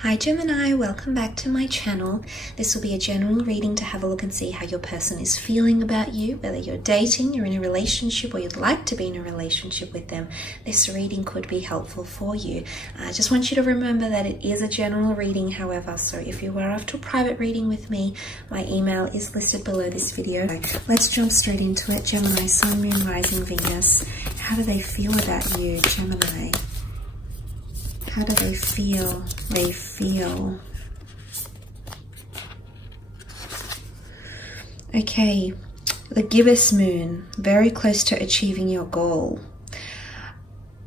Hi Gemini, welcome back to my channel. This will be a general reading to have a look and see how your person is feeling about you, whether you're dating, you're in a relationship, or you'd like to be in a relationship with them. This reading could be helpful for you. I just want you to remember that it is a general reading, however, so if you were after a private reading with me, my email is listed below this video. Let's jump straight into it. Gemini, Sun, Moon, Rising, Venus. How do they feel about you, Gemini? How do they feel? They feel. Okay, the gibbous moon, very close to achieving your goal.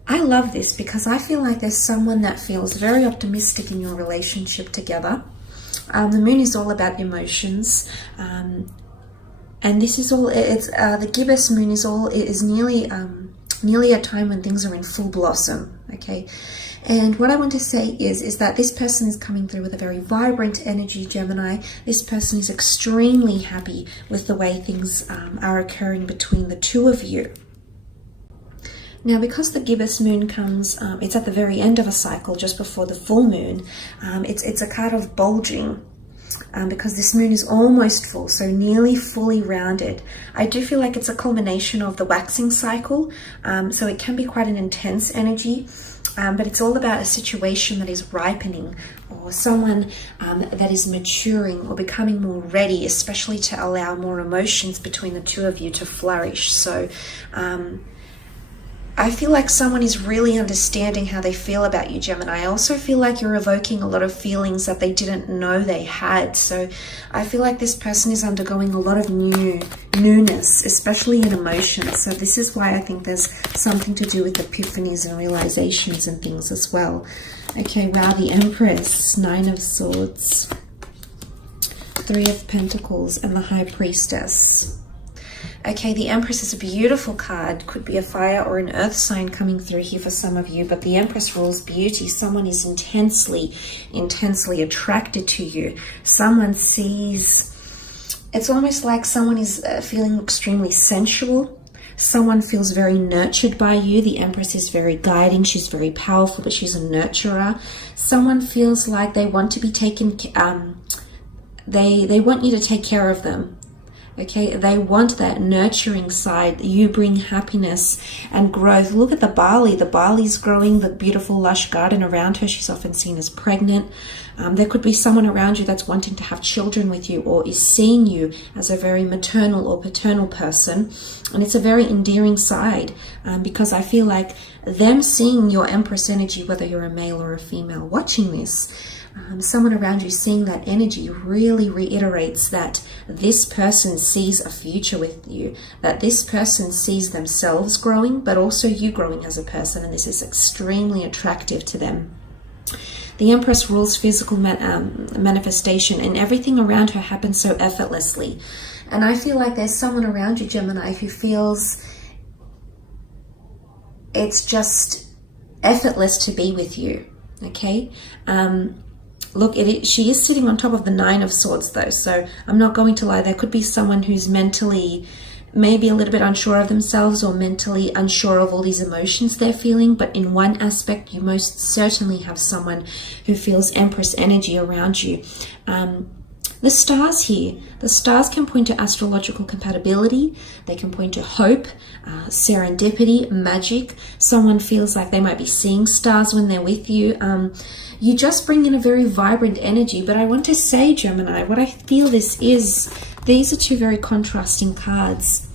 I love this because I feel like there's someone that feels very optimistic in your relationship together. The moon is all about emotions. And this is all, the gibbous moon is nearly a time when things are in full blossom, okay? And what I want to say is that this person is coming through with a very vibrant energy, Gemini. This person is extremely happy with the way things are occurring between the two of you. Now, because the gibbous moon comes, it's at the very end of a cycle, just before the full moon, it's a card of bulging. Because this moon is almost full, so nearly fully rounded. I do feel like it's a culmination of the waxing cycle, so it can be quite an intense energy, but it's all about a situation that is ripening, or someone that is maturing or becoming more ready, especially to allow more emotions between the two of you to flourish. So I feel like someone is really understanding how they feel about you, Gemini. I also feel like you're evoking a lot of feelings that they didn't know they had. So I feel like this person is undergoing a lot of newness, especially in emotions. So this is why I think there's something to do with epiphanies and realizations and things as well. Okay, wow, the Empress, Nine of Swords, Three of Pentacles, and the High Priestess. Okay, the Empress is a beautiful card. Could be a fire or an earth sign coming through here for some of you, but the Empress rules beauty. Someone is intensely attracted to you. Someone sees, it's almost like someone is feeling extremely sensual. Someone feels very nurtured by you. The Empress is very guiding. She's very powerful, but she's a nurturer. Someone feels like they want to be taken, they want you to take care of them. Okay, they want that nurturing side. You bring happiness and growth. Look at the barley. The barley's growing, the beautiful lush garden around her. She's often seen as pregnant. There could be someone around you that's wanting to have children with you, or is seeing you as a very maternal or paternal person. And it's a very endearing side, because I feel like them seeing your Empress energy, whether you're a male or a female watching this, someone around you seeing that energy really reiterates that this person sees a future with you, that this person sees themselves growing, but also you growing as a person, and this is extremely attractive to them. The Empress rules physical manifestation, and everything around her happens so effortlessly. And I feel like there's someone around you, Gemini, who feels it's just effortless to be with you, okay? Look, she is sitting on top of the Nine of Swords though, so I'm not going to lie. There could be someone who's mentally maybe a little bit unsure of themselves, or mentally unsure of all these emotions they're feeling, but in one aspect you most certainly have someone who feels Empress energy around you. The stars here, the stars can point to astrological compatibility, they can point to hope, serendipity, magic. Someone feels like they might be seeing stars when they're with you. You just bring in a very vibrant energy. But I want to say, Gemini, what I feel these are two very contrasting cards.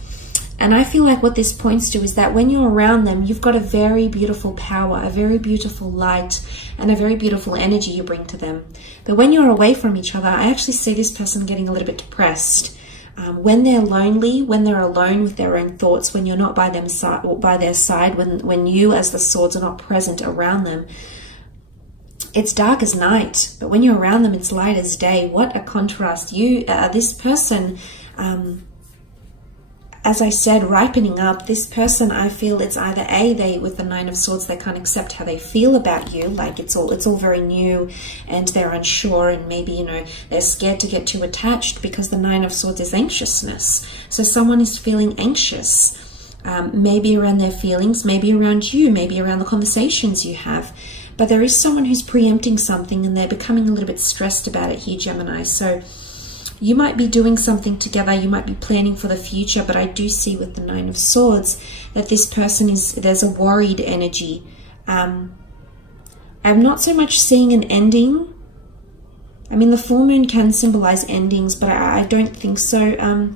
And I feel like what this points to is that when you're around them, you've got a very beautiful power, a very beautiful light, and a very beautiful energy you bring to them. But when you're away from each other, I actually see this person getting a little bit depressed. When they're lonely, when they're alone with their own thoughts, when you're not by their side, when you as the swords are not present around them, it's dark as night. But when you're around them, it's light as day. What a contrast. This person, as I said, ripening up. This person, I feel it's either they with the Nine of Swords, they can't accept how they feel about you, like it's all very new, and they're unsure, and maybe they're scared to get too attached, because the Nine of Swords is anxiousness. So someone is feeling anxious, maybe around their feelings, maybe around you, maybe around the conversations you have. but there is someone who's preempting something and they're becoming a little bit stressed about it here, Gemini. So you might be doing something together, you might be planning for the future, but I do see with the Nine of Swords that this person there's a worried energy. I'm not so much seeing an ending. I mean, the full moon can symbolize endings, but I don't think so.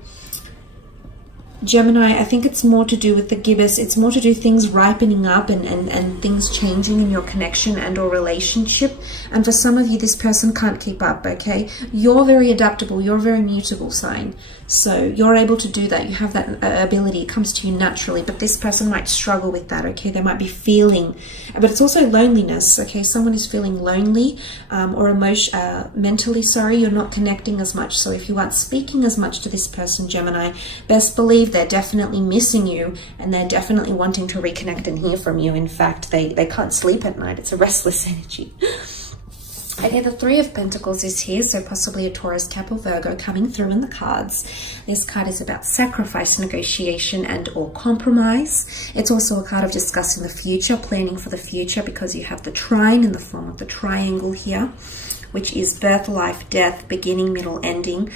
Gemini, I think it's more to do with the gibbous. It's more to do things ripening up and things changing in your connection and or relationship. And for some of you, this person can't keep up, okay? You're very adaptable. You're a very mutable sign. So you're able to do that. You have that ability. It comes to you naturally. But this person might struggle with that, okay? They might be feeling, but it's also loneliness, okay? Someone is feeling lonely or mentally, you're not connecting as much. So if you aren't speaking as much to this person, Gemini, best believe they're definitely missing you and they're definitely wanting to reconnect and hear from you. In fact, they can't sleep at night. It's a restless energy. Okay, the Three of Pentacles is here, so possibly a Taurus, Cap, or Virgo coming through in the cards. This card is about sacrifice, negotiation, and or compromise. It's also a card of discussing the future, planning for the future, because you have the trine in the form of the triangle here, which is birth, life, death, beginning, middle, ending.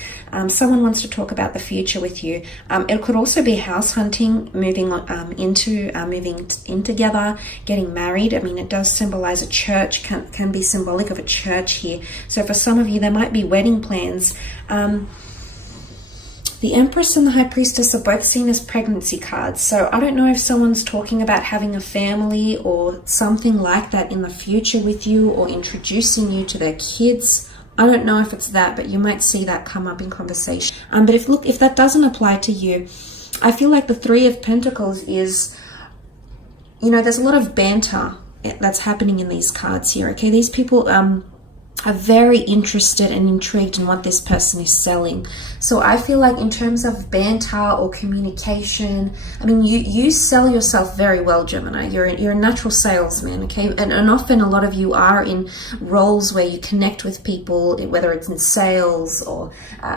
Someone wants to talk about the future with you. It could also be house hunting, moving in together, getting married. I mean, it does symbolize a church, can be symbolic of a church here. So for some of you, there might be wedding plans. The Empress and the High Priestess are both seen as pregnancy cards. So I don't know if someone's talking about having a family or something like that in the future with you, or introducing you to their kids. I don't know if it's that, but you might see that come up in conversation. But if that doesn't apply to you, I feel like the Three of Pentacles is, there's a lot of banter that's happening in these cards here, okay? These people are very interested and intrigued in what this person is selling. So I feel like in terms of banter or communication, I mean, you sell yourself very well, Gemini. You're a natural salesman, okay? And often a lot of you are in roles where you connect with people, whether it's in sales or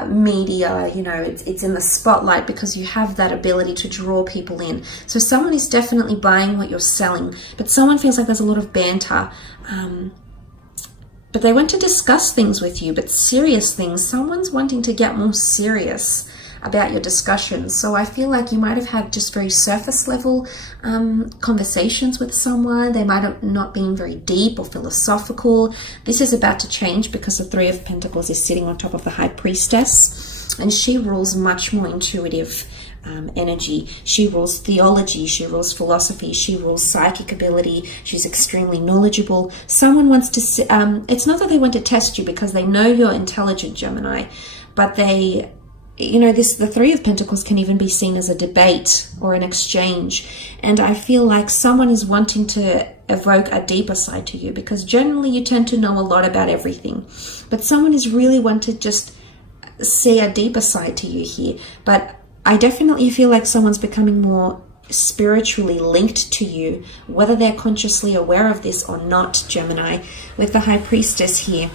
media, it's in the spotlight because you have that ability to draw people in. So someone is definitely buying what you're selling, but someone feels like there's a lot of banter. But they want to discuss things with you, but serious things. Someone's wanting to get more serious about your discussions. So I feel like you might have had just very surface level conversations with someone. They might have not been very deep or philosophical. This is about to change because the Three of Pentacles is sitting on top of the High Priestess, and she rules much more intuitive energy. She rules theology, she rules philosophy, she rules psychic ability. She's extremely knowledgeable. Someone wants to it's not that they want to test you because they know you're intelligent, Gemini, but the Three of Pentacles can even be seen as a debate or an exchange. And I feel like someone is wanting to evoke a deeper side to you, because generally you tend to know a lot about everything, but someone is really wanting to just see a deeper side to you here. But I definitely feel like someone's becoming more spiritually linked to you, whether they're consciously aware of this or not, Gemini. With the High Priestess here,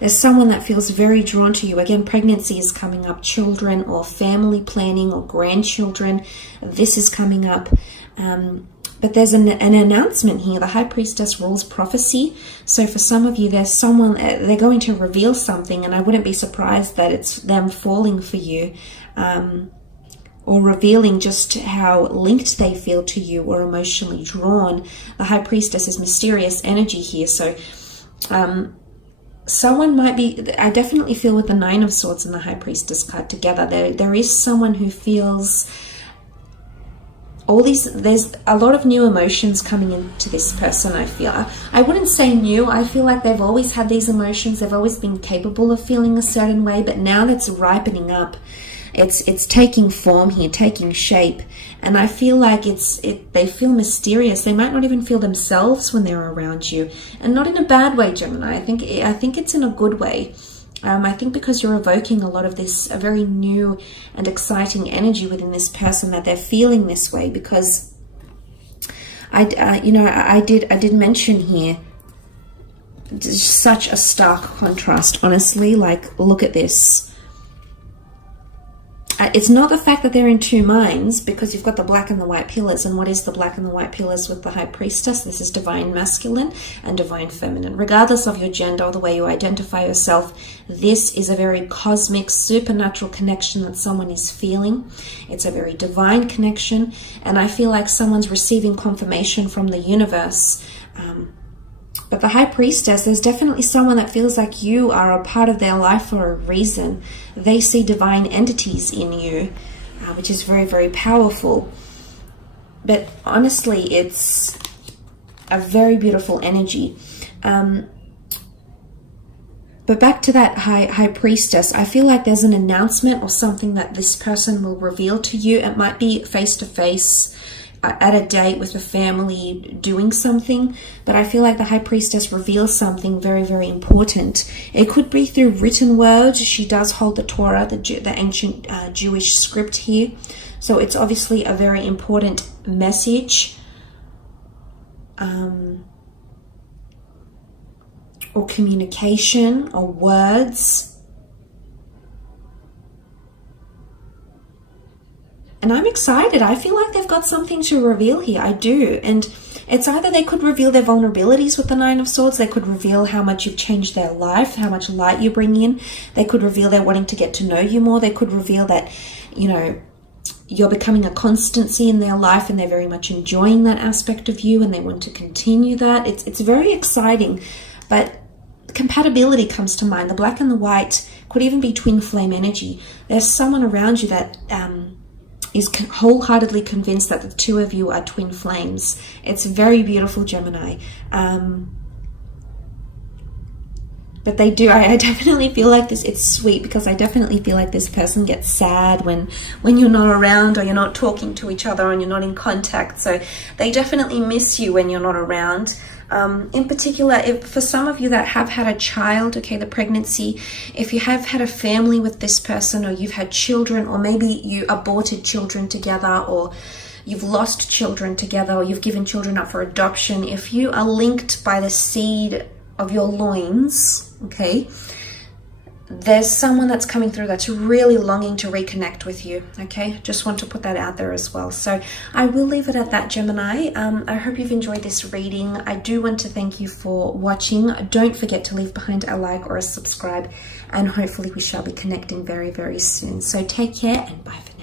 there's someone that feels very drawn to you. Again, pregnancy is coming up, children or family planning or grandchildren. This is coming up. But there's an announcement here. The High Priestess rules prophecy. So for some of you, there's someone, they're going to reveal something, and I wouldn't be surprised that it's them falling for you, or revealing just how linked they feel to you or emotionally drawn. The High Priestess is mysterious energy here. So someone might be, I definitely feel with the Nine of Swords and the High Priestess card together, there is someone who feels there's a lot of new emotions coming into this person. I feel, I wouldn't say new, I feel like they've always had these emotions, they've always been capable of feeling a certain way, but now that's ripening up. It's taking form here, taking shape, and I feel like they feel mysterious. They might not even feel themselves when they're around you, and not in a bad way, Gemini. I think it's in a good way. I think because you're evoking a lot of this, a very new and exciting energy within this person, that they're feeling this way. Because I did mention here, such a stark contrast, honestly. Like, look at this. it's not the fact that they're in two minds, because you've got the black and the white pillars. And what is the black and the white pillars with the High Priestess? This is divine masculine and divine feminine. Regardless of your gender or the way you identify yourself, this is a very cosmic, supernatural connection that someone is feeling. It's a very divine connection. And I feel like someone's receiving confirmation from the universe. But the High Priestess, there's definitely someone that feels like you are a part of their life for a reason. They see divine entities in you, which is very, very powerful. But honestly, it's a very beautiful energy. But back to that High Priestess, I feel like there's an announcement or something that this person will reveal to you. It might be face-to-face, at a date with a family, doing something, but I feel like the High Priestess reveals something very, very important. It could be through written words. She does hold the Torah, the ancient Jewish script here, so it's obviously a very important message, or communication, or words. And I'm excited. I feel like they've got something to reveal here. I do. And it's either they could reveal their vulnerabilities with the Nine of Swords. They could reveal how much you've changed their life, how much light you bring in. They could reveal they're wanting to get to know you more. They could reveal that, you know, you're becoming a constancy in their life and they're very much enjoying that aspect of you and they want to continue that. It's very exciting. But compatibility comes to mind. The black and the white could even be twin flame energy. There's someone around you that is wholeheartedly convinced that the two of you are twin flames. It's very beautiful, Gemini. But they do, I definitely feel like this, it's sweet, because I definitely feel like this person gets sad when you're not around, or you're not talking to each other and you're not in contact. So they definitely miss you when you're not around. In particular, if for some of you that have had a child, okay, the pregnancy, if you have had a family with this person, or you've had children, or maybe you aborted children together, or you've lost children together, or you've given children up for adoption, if you are linked by the seed of your loins, okay, there's someone that's coming through that's really longing to reconnect with you, okay? Just want to put that out there as well. So I will leave it at that, Gemini. I hope you've enjoyed this reading. I do want to thank you for watching. Don't forget to leave behind a like or a subscribe, and hopefully we shall be connecting very, very soon. So take care, and bye for now.